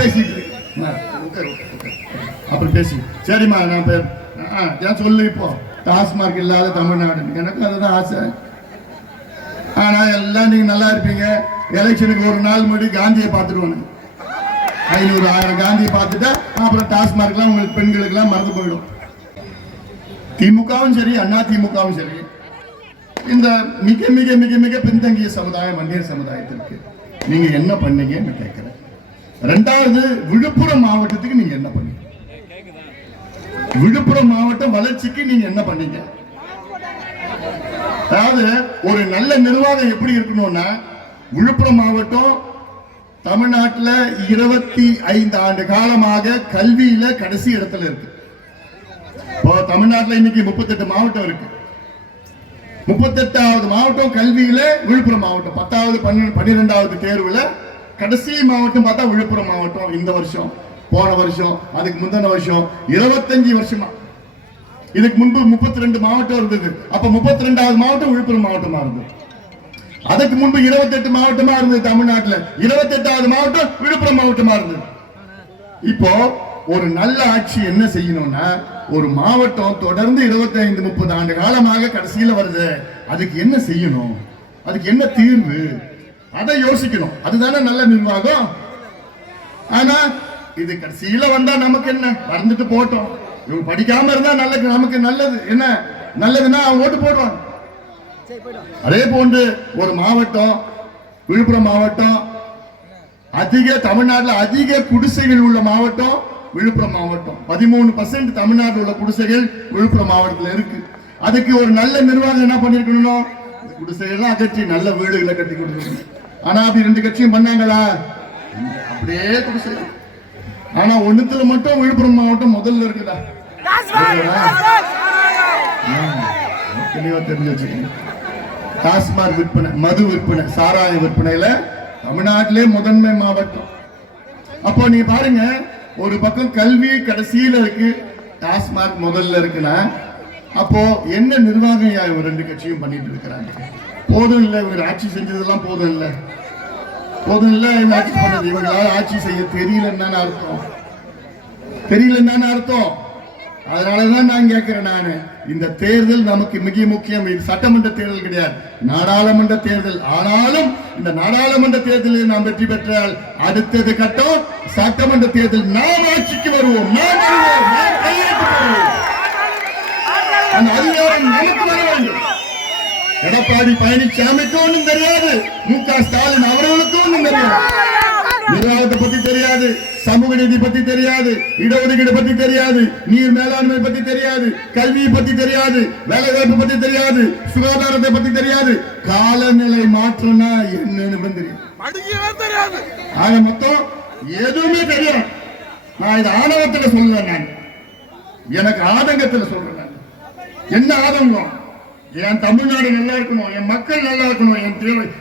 பேசிட்டு அப்புறம் பேசி. சரிம்மா நான் பேர் ஏன் சொல்லு இப்போ. டாஸ்மார்க் இல்லாத தமிழ்நாடு. எனக்கு அதுதான் ஆசை. ஆனா எல்லாம் நீங்க நல்லா இருப்பீங்க. எலெக்ஷனுக்கு ஒரு நாள் முன்னாடி காந்தியை பார்த்துட்டு ஐநூறு ஆயிரம் காந்தியை பார்த்துட்டா அப்புறம் டாஸ்மார்க்லாம் உங்களுக்கு பெண்களுக்கெல்லாம் மறந்து போயிடும். திமுகவும் சரி அண்ணா திமுகவும் சரி. இந்த மிக மிக மிக மிக பின்தங்கிய சமுதாயம் வன்னியர் சமுதாயத்திற்கு நீங்க என்ன பண்ணீங்கன்னு கேட்கிறேன் ரெண்டாவது விழுப்புரம் மாவட்டத்துக்கு நீங்க என்ன பண்ணீங்க? விழுப்புரம் மாவட்டம் வளர்ச்சிக்கு நீங்க என்ன பண்ணீங்க? அதாவது ஒரு நல்ல நிர்வாகம் எப்படி இருக்கணும்னா விழுப்புரம் மாவட்டம் தமிழ்நாட்டுல இருபத்தி ஐந்து ஆண்டு காலமாக கல்வியில கடைசி இடத்துல இருக்கு. இப்போ தமிழ்நாட்டுல இன்னைக்கு முப்பத்தெட்டு மாவட்டம் இருக்கு. முப்பத்தெட்டாவது மாவட்டம் கல்வியில விழுப்புரம் மாவட்டம் பத்தாவது பன்னெண்டு பன்னிரெண்டாவது தேர்வுல கடைசி மாவட்டம் பார்த்தா விழுப்புரம் மாவட்டம் இந்த வருஷம் போன வருஷம் அதுக்கு முந்தின வருஷம் இருபத்தஞ்சு வருஷமா. இதுக்கு முன்பு முப்பத்தி ரெண்டு மாவட்டம் இருந்தது. அப்ப முப்பத்தி ரெண்டாவது மாவட்டம் விழுப்புரம் மாவட்டமா இருந்தது. அதுக்கு முன்பு இருபத்தெட்டு மாவட்டமா இருந்தது தமிழ்நாட்டுல. இருபத்தெட்டாவது மாவட்டம் விழுப்புரம் மாவட்டமா இருந்தது. இப்போ ஒரு நல்ல ஆட்சி என்ன செய்யணும்னா ஒரு மாவட்டம் தொடர்ந்து 25 முப்பது ஆண்டு காலமாக கடைசியில வருது. அதுக்கு என்ன செய்யணும்? அதுக்கு என்ன தீர்வு? அதை யோசிக்கணும். அதுதானே நல்ல நிர்வாகம்? ஆனா இது கடைசியில வந்தா நமக்கு என்ன? மறந்துட்டு போட்டோம். இவங்க படிக்காம இருந்தா நல்ல நமக்கு நல்லது. என்ன? நல்லதுன்னா அவங்க ஓட்டு போடுவாங்க அதே போன்று ஒரு மாவட்டம் விழுப்புரம் மாவட்டம் அதிக தமிழ்நாட்டில் அதிக குடிசைகள் உள்ள மாவட்டம் விழுப்புரம் மாவட்டம். பதிமூணு பர்சன்ட் தமிழ்நாட்டில் உள்ள குடிசைகள் விழுப்புரம் மாவட்டத்தில் இருக்கு. அதுக்கு ஒரு நல்ல நிர்வாகம் என்ன பண்ணிருக்கணும் குடிசைகள் குடிசைகள்லாம் அகற்றி நல்ல வீடுகளை கட்டி கொடுத்துருக்கணும் ஆனா அப்படி ரெண்டு கட்சியும் பண்ணாங்களா? அப்படியே குடிசை ஆனா ஒண்ணுத்துல மட்டும் விழுப்புரம் மாவட்டம் முதல்ல இருக்குதா? தெளிவா தெரிஞ்சு வச்சுக்கோங்க. டாஸ்மாக் விற்பனை மது விற்பனை சாராய விற்பனையில தமிழ்நாட்டிலே முதன்மை மாவட்டம். அப்போ நீ பாருங்க ஒரு பக்கம் கல்வி கடைசியில இருக்கு டாஸ்மாக் முதல்ல இருக்குன்னா அப்போ என்ன நிர்வாகம் ரெண்டு கட்சியும் பண்ணிட்டு இருக்கிறாங்க? போதும் இல்லை இவர் ஆட்சி செஞ்சதெல்லாம் போதும் இல்லை போதும் இல்லை இவங்க ஆட்சி பண்ணது. இவங்களால ஆட்சி செய்ய தெரியலன்னு அர்த்தம். தெரியலன்னு அர்த்தம். அதனாலதான் நான் கேட்கிறேன் நானு. இந்த தேர்தல் நமக்கு மிக முக்கியம். இது சட்டமன்ற தேர்தல் கிடையாது. நாடாளுமன்ற தேர்தல். ஆனாலும் இந்த நாடாளுமன்ற தேர்தலில் நாம் வெற்றி பெற்றால் அடுத்தது கட்டம் சட்டமன்ற தேர்தல். நாம் ஆட்சிக்கு வருவோம். நாம் வருவோம். நாம் கையெழுத்து அந்த அதிகாரம் நமக்கு வர வேண்டும். எடப்பாடி பழனிசாமிக்கும் ஒன்றும் தெரியாது. மு க. ஸ்டாலின் அவர்களுக்கும் ஒன்றும் தெரியாது. நிர்வாகத்தை பத்தி தெரியாது. சமூக நீதி பத்தி தெரியாது. இடஒதுக்கீடு பத்தி தெரியாது. நீர் மேலாண்மை பத்தி தெரியாது. கல்வியை பத்தி தெரியாது. வேலை வாய்ப்பு பத்தி தெரியாது. சுகாதாரத்தை பத்தி தெரியாது. காலநிலை மாற்றம்னா என்னன்னு தெரியாது. ஆக மொத்தம் எதுவுமே தெரியும் நான் இது ஆணவத்துல சொல்லுவேன் நான். எனக்கு ஆதங்கத்துல சொல்றேன் என்ன ஆதங்கம்? என் தமிழ்நாடு நல்லா இருக்கணும் என் மக்கள் நல்லா இருக்கணும் என்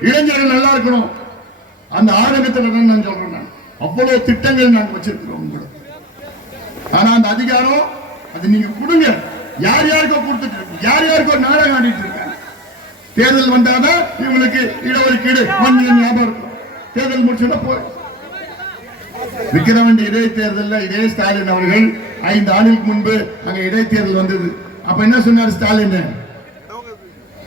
இளைஞர்கள் நல்லா இருக்கணும். அந்த ஆரோக்கியத்தில் தான் நான் சொல்றேன் நான். அவ்வளவு திட்டங்கள் நாங்கள் வச்சிருக்கிறோம் உங்களுக்கு ஆனா அந்த அதிகாரம் அது நீங்க கொடுங்க. யார் யாருக்கோ கொடுத்துட்டு இருக்கு. யார் யாருக்கோ நாடகம் ஆடிட்டு இருக்காங்க. தேர்தல் வந்தாதான் இவங்களுக்கு இடஒதுக்கீடு மண் ஞாபகம் இருக்கும். தேர்தல் முடிச்சுட்டா போய் விக்கிரவண்டி இடைத்தேர்தலில் இதே ஸ்டாலின் அவர்கள் ஐந்து ஆண்டுகளுக்கு முன்பு அங்கே இடைத்தேர்தல் வந்தது. அப்ப என்ன சொன்னார் ஸ்டாலின்?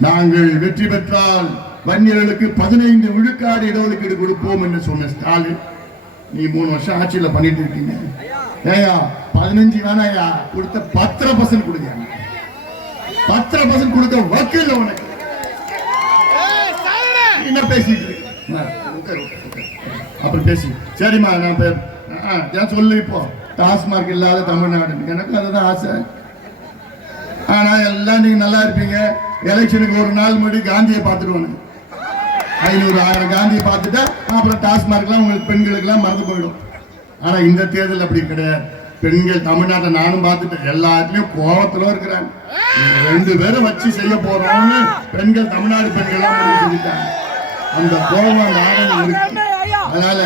நாங்கள் வெற்றி பெற்றால் வன்னியர்களுக்கு பதினைந்து விழுக்காடு இடஒதுக்கீடு கொடுப்போம் என்று சொன்ன ஸ்டாலின். நீ மூணு வருஷம் ஆட்சியில பண்ணிட்டு இருக்கீங்க. ஏயா பதினஞ்சு வேணாயா கொடுத்த பத்தரை பர்சன்ட் கொடுங்க. பத்தரை பர்சன்ட் கொடுத்த வக்கீல் உனக்கு. என்ன பேசிட்டு அப்புறம் பேசி. சரிம்மா நான் ஏன் சொல்லு இப்போ. டாஸ்மார்க் இல்லாத தமிழ்நாடு. எனக்கு அதுதான் ஆசை. ஆனா எல்லாம் நீங்க நல்லா இருப்பீங்க. எலெக்ஷனுக்கு ஒரு நாள் முன்னாடி காந்தியை பார்த்துட்டு ஐநூறு ஆயிரம் காந்தியை பார்த்துட்டா அப்புறம் டாஸ்மார்க்லாம் உங்களுக்கு பெண்களுக்கெல்லாம் மறந்து போயிடும். ஆனா இந்த தேர்தல் அப்படி கிடையாது. பெண்கள் தமிழ்நாட்டை நானும் பார்த்துட்டேன். எல்லாத்துலயும் கோபத்துல இருக்கிறாங்க. ரெண்டு பேரும் வச்சு செய்ய போறோம்னு பெண்கள் தமிழ்நாடு பெண்கள்லாம் முடிவு செஞ்சுட்டாங்க அந்த கோபம் அந்த இருக்கு. அதனால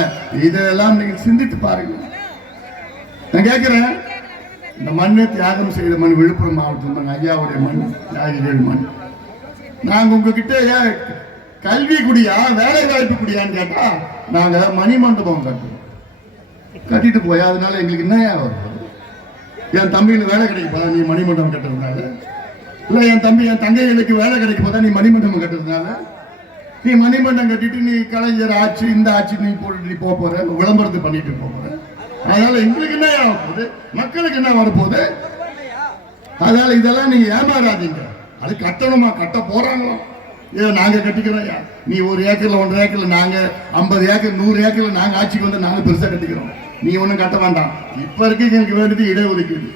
இதெல்லாம் நீங்க சிந்தித்து பாருங்க. நான் கேட்குறேன் இந்த மண்ணை தியாகம் செய்த மண் விழுப்புரம் மாவட்டம் மண் ஐயாவுடைய மண் தியாகிகள் மண். நாங்க உங்ககிட்ட ஏன் கல்வி குடியா வேலை வாய்ப்பு குடியான்னு கேட்டா நாங்க மணிமண்டபம் கட்டுறோம். கட்டிட்டு போய் அதனால எங்களுக்கு என்ன வரும்? என் தம்பிகளுக்கு வேலை கிடைக்க போதா நீ மணிமண்டபம் கட்டுறதுனால? இல்ல என் தம்பி என் தங்கைகளுக்கு வேலை கிடைக்க போதா நீ மணிமண்டபம் கட்டுறதுனால? நீ மணிமண்டம் கட்டிட்டு நீ கலைஞர் ஆட்சி இந்த ஆட்சி நீ போட்டு நீ போக போற விளம்பரத்தை பண்ணிட்டு போக போற. அதனால எங்களுக்கு என்ன ஆகப்போகுது? போகுது மக்களுக்கு என்ன வரப்போகுது? அதனால இதெல்லாம் நீங்க ஏமாறாதீங்க. அது கட்டணுமா? கட்ட போறாங்களோ? ஏதோ நாங்க கட்டிக்கிறோம் ஐயா. நீ ஒரு ஏக்கர்ல ஒன்றரை ஏக்கர்ல நாங்க ஐம்பது ஏக்கர் நூறு ஏக்கர்ல நாங்க ஆட்சிக்கு வந்து நாங்க பெருசா கட்டிக்கிறோம். நீ ஒன்றும் கட்ட வேண்டாம். இப்ப இருக்கு எங்களுக்கு வேண்டியது இடஒதுக்கீடு